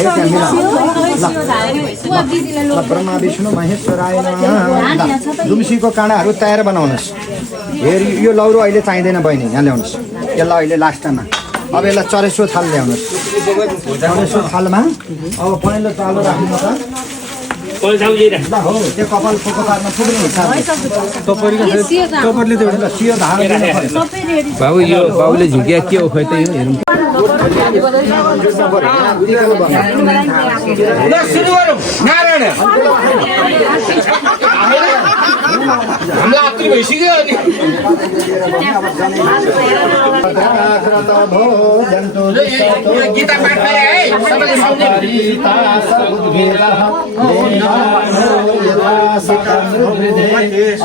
हे त्यहाँ मिलाउनु। ल ब्रह्मा विष्णु महेश्वराय नमः। दुम्सीको काँडाहरू तयार बनाउनुहोस्। हेर यो लौरो अहिले चाहिँदैन बहिनी, यहाँ ल्याउनुहोस्। यसलाई अहिले लास्टमा अब यसलाई चरेसो थाल ल्याउनुहोस्। चरेसो थालमा अब पहेँलो चालो राख्नु त। हो त्यो कपाल फोको पार्न पुग्ने हिसाबले सियो धार बाबु यो बाबुले झुकिया के हो खै त यो हेरौँ।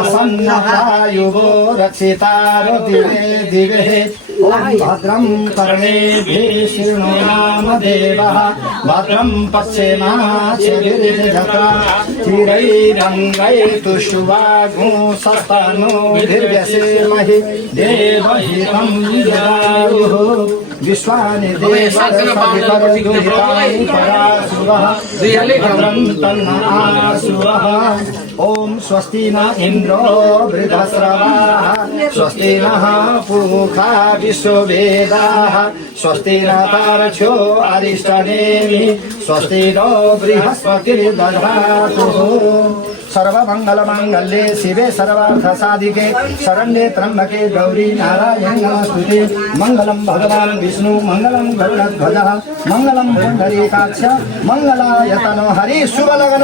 असन्नतायुगो रक्षितारो दिवे दिवे ॐ भद्रं कर्णेभिः शृणुयामदेवः भद्रं पश्येमाक्षभिर्यजत्रा चिरैरङ्गैस्तुष्टुवागुंसस्तनूभिर्व्यसेमहि देवहितं जदायुः विश्वानि देवरसवितरदुहितानि पराशुवः भद्रं तन्नआशुवः। ॐ स्वस्ति न इन्द्रो वृद्धश्रवाः स्वस्ति नः पूषा विश्ववेदाः स्वस्ति न तार्क्ष्यो अरिष्टनेमिः स्वस्ति नो बृहस्पतिर्दधातु। सर्वमङ्गलमाङ्गल्ये शिवे सर्वार्थसाधिके शरण्ये त्र्यम्बके गौरी नारायणी नमोस्तुते। मङ्गलं भगवान् विष्णु मङ्गलं गरुडध्वजः मङ्गलं पुण्डरीकाक्ष मङ्गलाय तनो हरि। शुभ लगन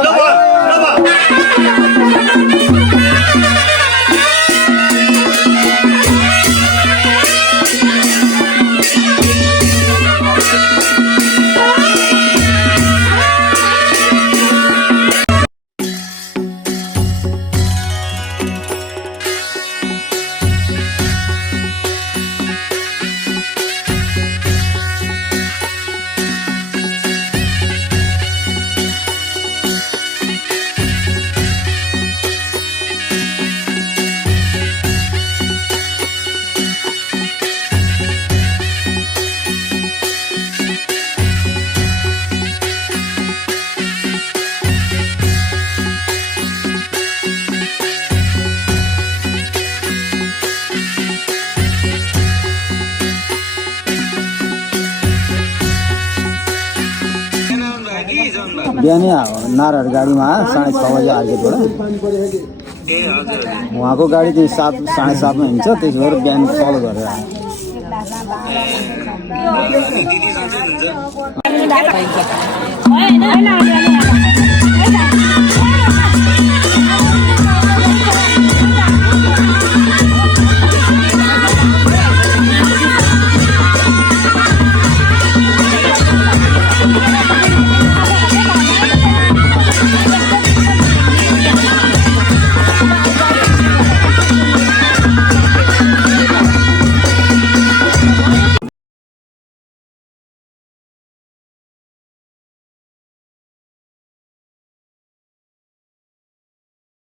बिहानै नाराहरू गाडीमा 6:30 बजे आर्केटबाट उहाँको गाडी चाहिँ 7:30 हिँड्छ। त्यसो भएर बिहान फलो गरेर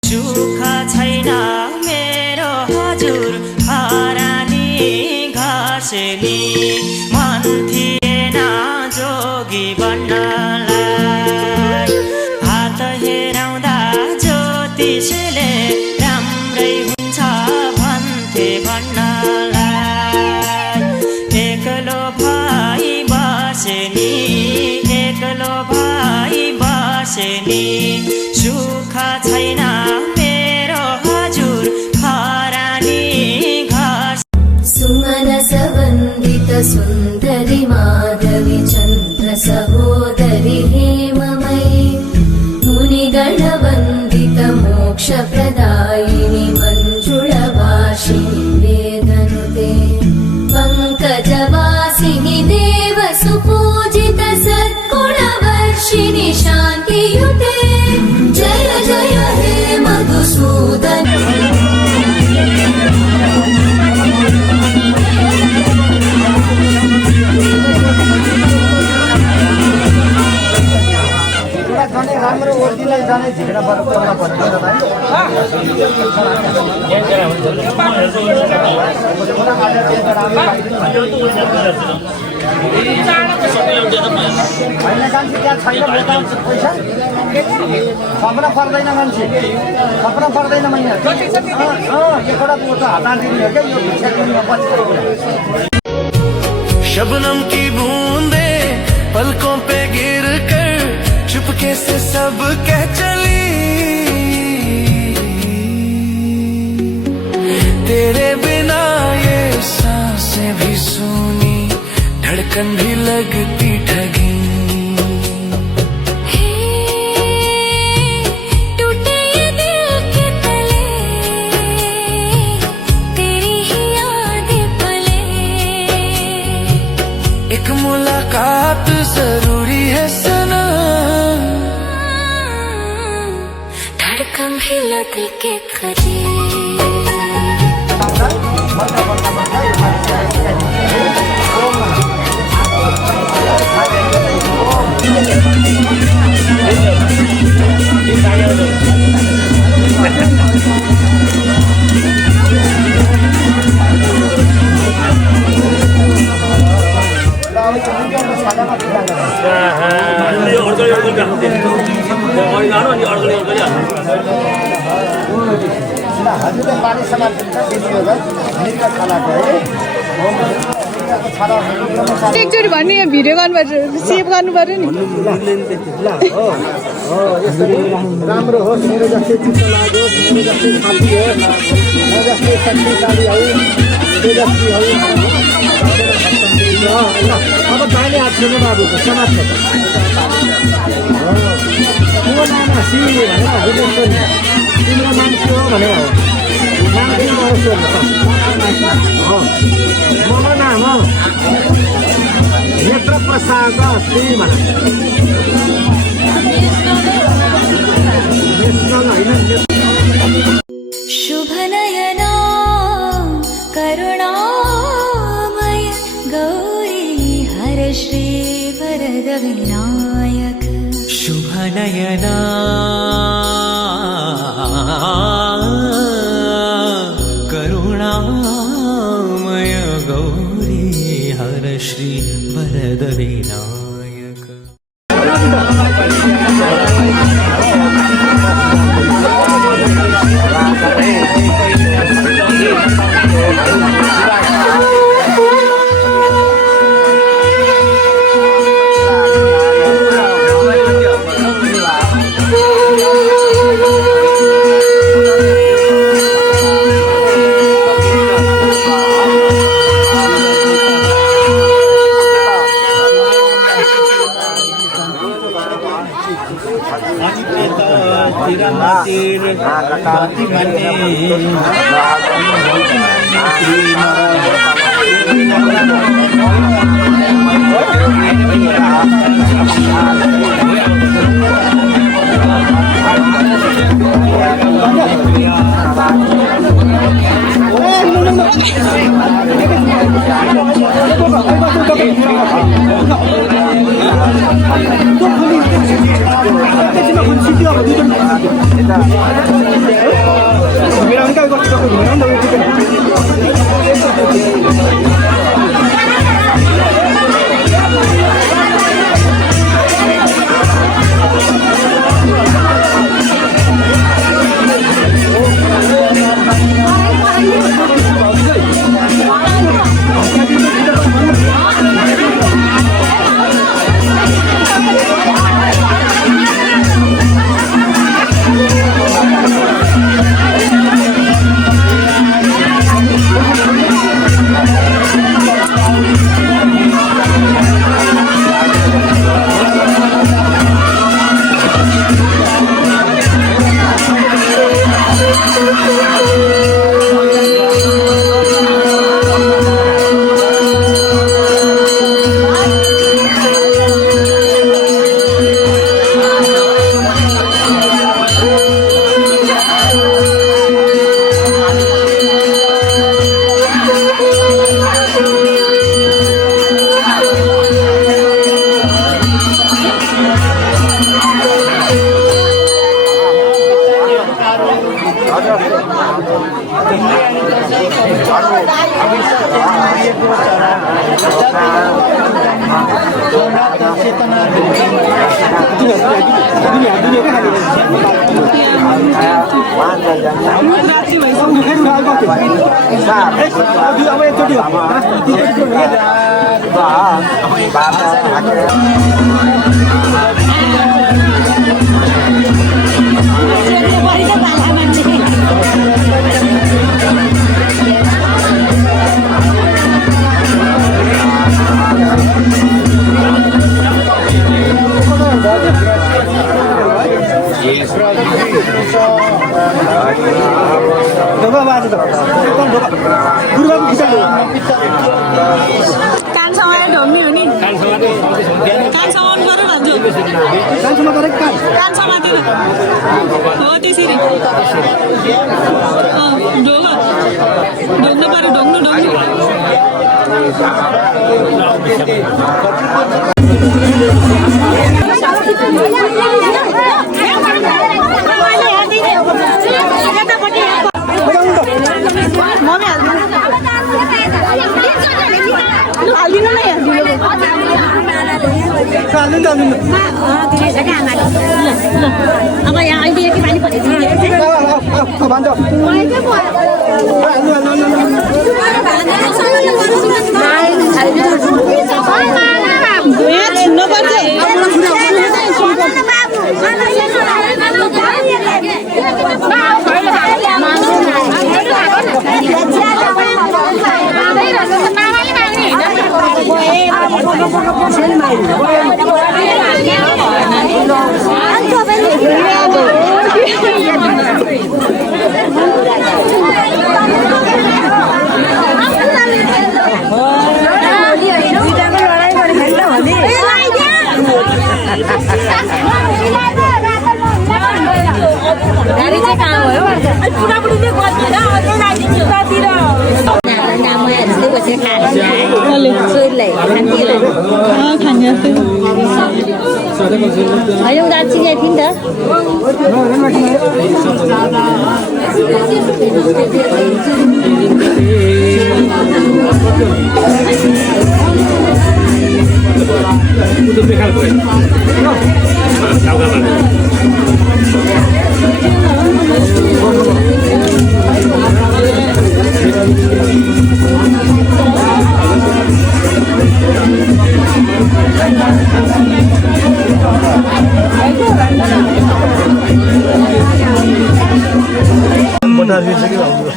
सुख छैन मेरो हजुर हरानी घाँसनी मन थिएन जोगी बन्नलाई। हात हेराउँदा ज्योतिषले राम्रै हुन्छ भन्थे भन्नलाई। एक्लो भाइ बसेनी एक्लो भाइ बसेनी सुख छैन मेरो हजुर हरानी घाँस। सुमनसवन्दित सुन्दरी माधवी चन्द्र सहोदरी हेममयी मुनिगणवन्दित मोक्षप्रदायिनि मञ्जुळवासिनि वेदनुते पङ्कजवासिनि देव सुपूजित सद्गुणवर्षिणि शान्तियुते जय जय हे मधुसूदन। राम्रो ओरिजिनल जाने झिक्रा बरु पर्न पर्छ पैसा खप्न पर्दैन मान्छे खप्न पर्दैन मैले एकवटा हात दिने क्या यो भिक्षा दिने पछि शबनम की बूंदे पलकों पे गिर कर चुपके से सब कह चली तेरे बिना ये सांसें भी सूनी धड़कन भी लगती ठगी टूटे ये दिल के तले तेरी ही यादें पले एक मुलाकात जरूरी है सना धड़कन भी लगे के करीब हजुरले पानी सामान दिन्छ मिर्का खानाको है एकचोटि भन्ने यहाँ भिडियो गर्नुपर्छ सेभ गर्नु पर्यो नि राम्रो होस् मेरो जस्तै चित्त लागोस् मेरो जस्तै साथी हो म जस्तै शक्तिशाली हौ त्यो जस्तै हौ अब बाले हात छोड्नु बाबुको समाज छ नाना सी भनेर हजुर तिम्रो मान्छे हो भनेर हो मम नाम नेत्र प्रसाद श्री भनेर शुभ नयना करुणामय गौरी हर श्री वरद विनायक शुभ नयना करुणामय गौरी हर श्री वरद विनायक अब यहाँ अहिले यति पानी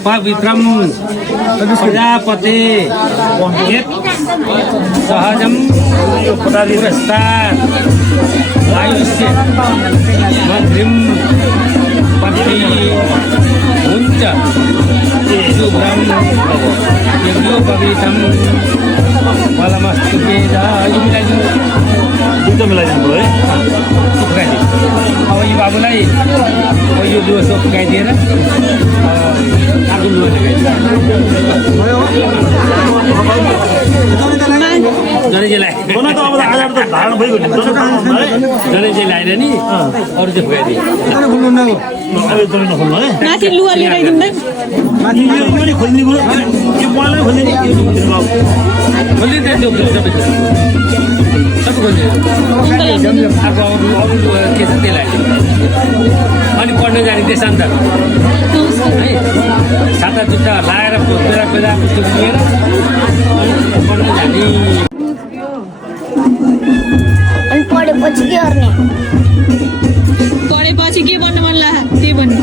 पवित्रम प्रजापते सहजम पुरस्तात् आयुष्य मध्यम पति उच्च शुभ्रम यज्ञोपवीतम बलमस्तु वेदा मिलाइदिनु है। अब यो बाबुलाई यो डोसो फुकाइदिएर आगो लुगा जनै लगाएर नि अरू चाहिँ फुकाइदिए माथि लुगा लगाइदिँदा के छ त्यसलाई अनि पढ्न जाने देशान्त है छाता जुत्ता लाएर बेला बेला पुस्तक लिएर पढ्न जाने अनि पढेपछि के गर्ने पढेपछि के बन्न मन लाग्छ त्यही भन्नु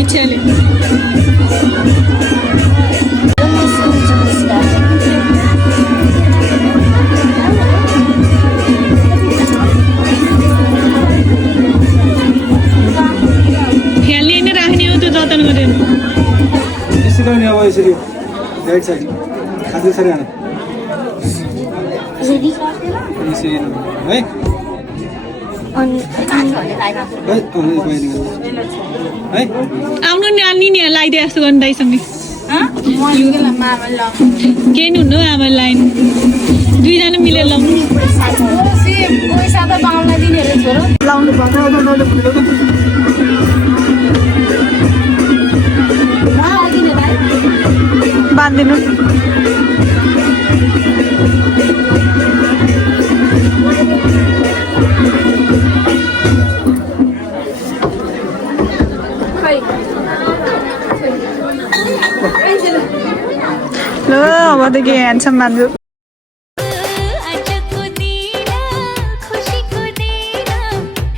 इच्छाले यसरी राइट साइड खाँदै छ है आफ्नो नानी नि लगाइदिए जस्तो गर्नु दाइसँग केही नि हुनु आमा लाइन दुईजना मिलेर लाउनु पैसा त पाउन दिनेहरू छोरो लाउनु पर्छ बाँधिदिनु ल अबदेखि ह्यान्डसम बाँध्छु आजको दिन खुसीको दिन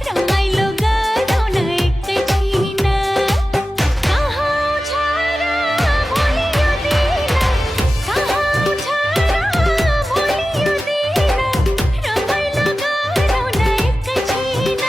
रमाइलो गरौँ न एकैछिन कहाँ छ र भोलि यो दिन कहाँ छ र भोलि यो दिन रमाइलो गरौँ न एकैछिन